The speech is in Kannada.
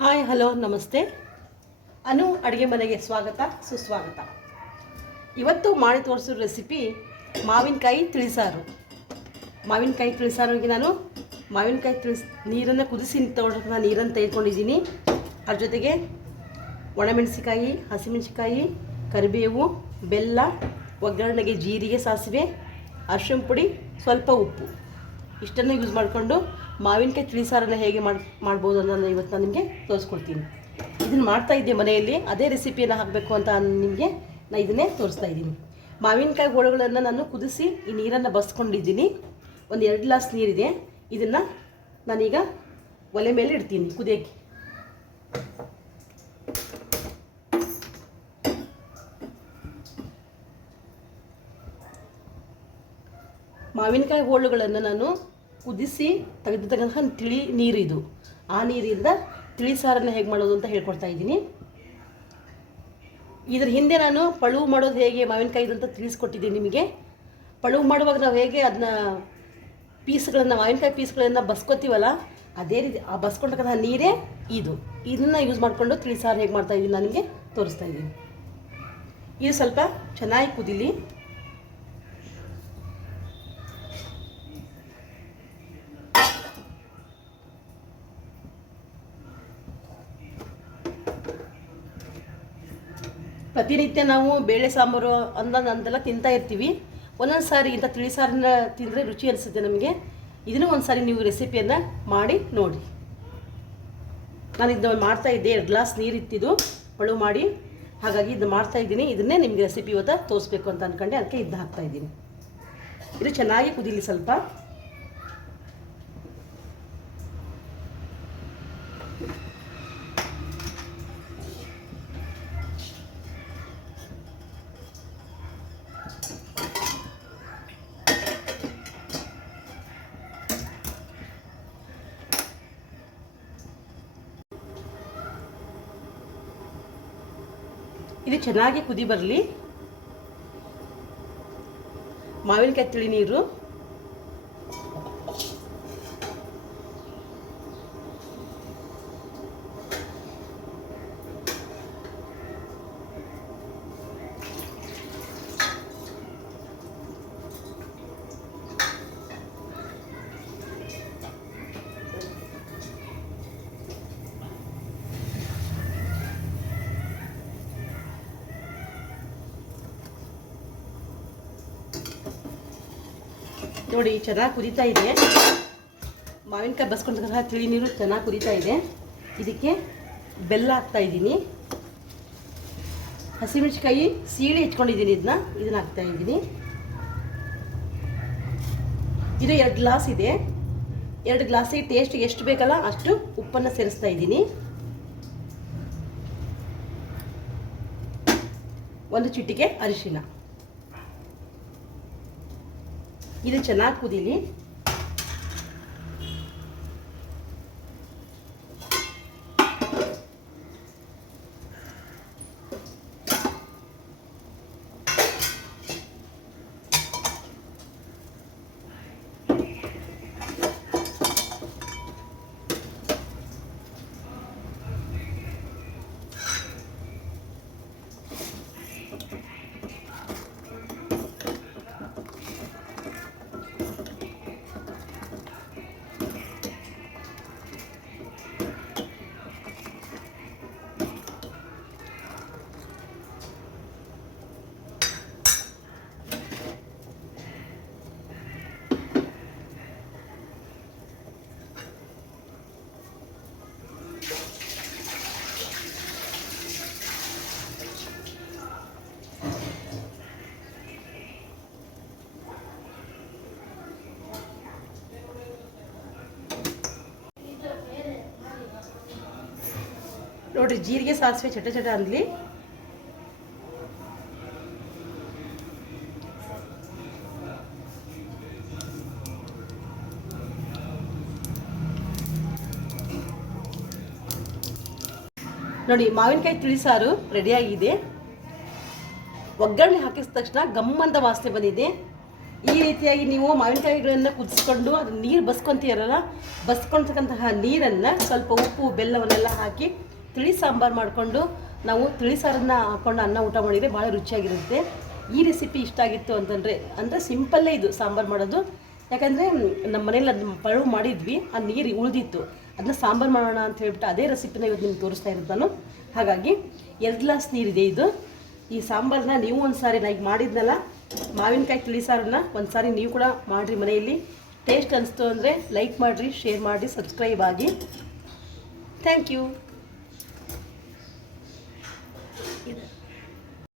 ಹಾಯ್ ಹಲೋ ನಮಸ್ತೆ. ಅನು ಅಡುಗೆ ಮನೆಗೆ ಸ್ವಾಗತ ಸುಸ್ವಾಗತ. ಇವತ್ತು ಮಾಡಿ ತೋರಿಸೋ ರೆಸಿಪಿ ಮಾವಿನಕಾಯಿ ತಿಳಿಸಾರು. ಮಾವಿನಕಾಯಿ ತಿಳಿಸಾರಿಗೆ ನಾನು ಮಾವಿನಕಾಯಿ ನೀರನ್ನು ಕುದಿಸಿ ತೊಗೊಂಡು ನೀರನ್ನು ತೆಗೆದುಕೊಂಡಿದ್ದೀನಿ. ಅದ್ರ ಜೊತೆಗೆ ಒಣಮೆಣಸಿಕಾಯಿ, ಹಸಿಮೆಣಸಿಕಾಯಿ, ಕರಿಬೇವು, ಬೆಲ್ಲ, ಒಗ್ಗರಣೆಗೆ ಜೀರಿಗೆ, ಸಾಸಿವೆ, ಅರಿಶಿನ ಪುಡಿ, ಸ್ವಲ್ಪ ಉಪ್ಪು ಇಷ್ಟನ್ನು ಯೂಸ್ ಮಾಡಿಕೊಂಡು ಮಾವಿನಕಾಯಿ ತಿಳಿಸಾರನ್ನು ಹೇಗೆ ಮಾಡ್ಬೋದು ಅನ್ನೋದನ್ನು ಇವತ್ತು ನಾನು ನಿಮಗೆ ತೋರಿಸ್ಕೊಡ್ತೀನಿ. ಇದನ್ನು ಮಾಡ್ತಾಯಿದ್ದೆ ಮನೆಯಲ್ಲಿ, ಅದೇ ರೆಸಿಪಿಯನ್ನು ಹಾಕಬೇಕು ಅಂತ ನಿಮಗೆ ನಾನು ಇದನ್ನೇ ತೋರಿಸ್ತಾ ಇದ್ದೀನಿ. ಮಾವಿನಕಾಯಿ ಹೋಳುಗಳನ್ನು ನಾನು ಕುದಿಸಿ ಈ ನೀರನ್ನು ಬಸ್ಕೊಂಡಿದ್ದೀನಿ. ಒಂದು 2 ಗ್ಲಾಸ್ ನೀರಿದೆ. ಇದನ್ನು ನಾನೀಗ ಒಲೆ ಮೇಲೆ ಇಡ್ತೀನಿ ಕುದಿಯೋಕ್ಕೆ. ಮಾವಿನಕಾಯಿ ಹೋಳುಗಳನ್ನು ನಾನು ಕುದಿಸಿ ತೆಗೆದಂತಹ ತಿಳಿ ನೀರಿದು. ಆ ನೀರಿಂದ ತಿಳಿ ಸಾರನ್ನು ಹೇಗೆ ಮಾಡೋದು ಅಂತ ಹೇಳ್ಕೊಡ್ತಾ ಇದ್ದೀನಿ. ಇದ್ರ ಹಿಂದೆ ನಾನು ಪಳುವು ಮಾಡೋದು ಹೇಗೆ ಮಾವಿನಕಾಯಿದು ಅಂತ ತಿಳಿಸ್ಕೊಟ್ಟಿದ್ದೀನಿ ನಿಮಗೆ. ಪಳುವು ಮಾಡುವಾಗ ನಾವು ಹೇಗೆ ಅದನ್ನ ಮಾವಿನಕಾಯಿ ಪೀಸ್ಗಳನ್ನು ಬಸ್ಕೊತೀವಲ್ಲ, ಅದೇ ರೀತಿ ಆ ಬಸ್ಕೊಂಡಂತಹ ನೀರೇ ಇದು. ಇದನ್ನು ಯೂಸ್ ಮಾಡಿಕೊಂಡು ತಿಳಿ ಸಾರು ಹೇಗೆ ಮಾಡ್ತಾಯಿದ್ದೀನಿ ನನಗೆ ತೋರಿಸ್ತಾ ಇದ್ದೀನಿ. ಇದು ಸ್ವಲ್ಪ ಚೆನ್ನಾಗಿ ಕುದೀಲಿ. ಪ್ರತಿನಿತ್ಯ ನಾವು ಬೇಳೆ ಸಾಂಬಾರು ಅಂತೆಲ್ಲ ತಿಂತಾ ಇರ್ತೀವಿ. ಒಂದೊಂದು ಸಾರಿ ಇಂಥ ತಿಳಿ ಸಾರನ್ನ ತಿಂದರೆ ರುಚಿ ಅನಿಸುತ್ತೆ ನಮಗೆ. ಇದನ್ನು ಒಂದು ಸಾರಿ ನೀವು ರೆಸಿಪಿಯನ್ನು ಮಾಡಿ ನೋಡಿ. ನಾನು ಇದನ್ನು ಮಾಡ್ತಾಯಿದ್ದೆ, 2 ಗ್ಲಾಸ್ ನೀರು ಇತ್ತಿದ್ದು ಪಳು ಮಾಡಿ, ಹಾಗಾಗಿ ಇದು ಮಾಡ್ತಾಯಿದ್ದೀನಿ. ಇದನ್ನೇ ನಿಮಗೆ ರೆಸಿಪಿ ಇವತ್ತು ತೋರಿಸ್ಬೇಕು ಅಂತ ಅಂದ್ಕೊಂಡೆ, ಅದಕ್ಕೆ ಇದನ್ನ ಹಾಕ್ತಾಯಿದ್ದೀನಿ. ಇದು ಚೆನ್ನಾಗಿ ಕುದೀಲಿ ಸ್ವಲ್ಪ. ಇದು ಚೆನ್ನಾಗಿ ಕುದಿ ಬರಲಿ. ಮಾವಿನಕಾಯಿ ತಿಳಿ ನೀರು ನೋಡಿ, ಚೆನ್ನಾಗಿ ಕುದೀತಾ ಇದೆ. ಮಾವಿನಕಾಯಿ ಬಸ್ಕೊಂಡಂತಹ ತಿಳಿ ನೀರು ಚೆನ್ನಾಗಿ ಕುದೀತಾ ಇದೆ. ಇದಕ್ಕೆ ಬೆಲ್ಲ ಹಾಕ್ತಾಯಿದ್ದೀನಿ. ಹಸಿಮೆಣಸಿಕಾಯಿ ಸೀಳಿ ಇಟ್ಕೊಂಡಿದ್ದೀನಿ, ಇದನ್ನ ಹಾಕ್ತಾಯಿದ್ದೀನಿ. ಇದು 2 ಗ್ಲಾಸ್ ಇದೆ. 2 ಗ್ಲಾಸಿಗೆ ಟೇಸ್ಟಿಗೆ ಎಷ್ಟು ಬೇಕಲ್ಲ ಅಷ್ಟು ಉಪ್ಪನ್ನು ಸೇರಿಸ್ತಾ ಇದ್ದೀನಿ. 1 ಚಿಟಿಕೆ ಅರಿಶಿನ. ಇದು ಚೆನ್ನಾಗಿ ಕುದೀಲಿ. ನೋಡ್ರಿ, ಜೀರಿಗೆ ಸಾಸಿವೆ ಚಟ ಚಟ ಅಂದ್ಲಿ. ನೋಡಿ, ಮಾವಿನಕಾಯಿ ತಿಳಿಸಾರು ರೆಡಿಯಾಗಿದೆ. ಒಗ್ಗರಣೆ ಹಾಕಿದ ತಕ್ಷಣ ಗಮ್ಮಂತ ವಾಸನೆ ಬಂದಿದೆ. ಈ ರೀತಿಯಾಗಿ ನೀವು ಮಾವಿನಕಾಯಿಗಳನ್ನು ಕುದಿಸ್ಕೊಂಡು ಅದು ನೀರು ಬಸ್ಕೊತೀರಲ್ಲ, ಬಸ್ಕೊಳ್ತಕ್ಕಂತಹ ನೀರನ್ನು ಸ್ವಲ್ಪ ಉಪ್ಪು ಬೆಲ್ಲವನ್ನೆಲ್ಲ ಹಾಕಿ ತಿಳಿ ಸಾಂಬಾರು ಮಾಡಿಕೊಂಡು ನಾವು ತಿಳಿ ಸಾರನ್ನು ಹಾಕ್ಕೊಂಡು ಅನ್ನ ಊಟ ಮಾಡಿದರೆ ಭಾಳ ರುಚಿಯಾಗಿರುತ್ತೆ. ಈ ರೆಸಿಪಿ ಇಷ್ಟ ಆಗಿತ್ತು ಅಂದರೆ ಸಿಂಪಲ್ಲೇ ಇದು ಸಾಂಬಾರು ಮಾಡೋದು. ಯಾಕಂದರೆ ನಮ್ಮ ಮನೇಲಿ ಅದು ಪಳವು ಮಾಡಿದ್ವಿ, ಆ ನೀರು ಉಳಿದಿತ್ತು, ಅದನ್ನ ಸಾಂಬಾರು ಮಾಡೋಣ ಅಂತ ಹೇಳ್ಬಿಟ್ಟು ಅದೇ ರೆಸಿಪಿನ ಇವತ್ತು ನಿಮ್ಗೆ ತೋರಿಸ್ತಾ ಇರೋದು ನಾನು. ಹಾಗಾಗಿ 2 ಗ್ಲಾಸ್ ನೀರಿದೆ ಇದು. ಈ ಸಾಂಬಾರನ್ನ ನೀವು ಒಂದು ಸಾರಿ ನಾನು ಈಗ ಮಾಡಿದ್ನಲ್ಲ ಮಾವಿನಕಾಯಿ ತಿಳಿಸಾರನ್ನ ಒಂದು ಸಾರಿ ನೀವು ಕೂಡ ಮಾಡಿರಿ ಮನೆಯಲ್ಲಿ. ಟೇಸ್ಟ್ ಅನಿಸ್ತು ಅಂದರೆ ಲೈಕ್ ಮಾಡಿರಿ, ಶೇರ್ ಮಾಡಿರಿ, ಸಬ್ಸ್ಕ್ರೈಬ್ ಆಗಿ. Thank you.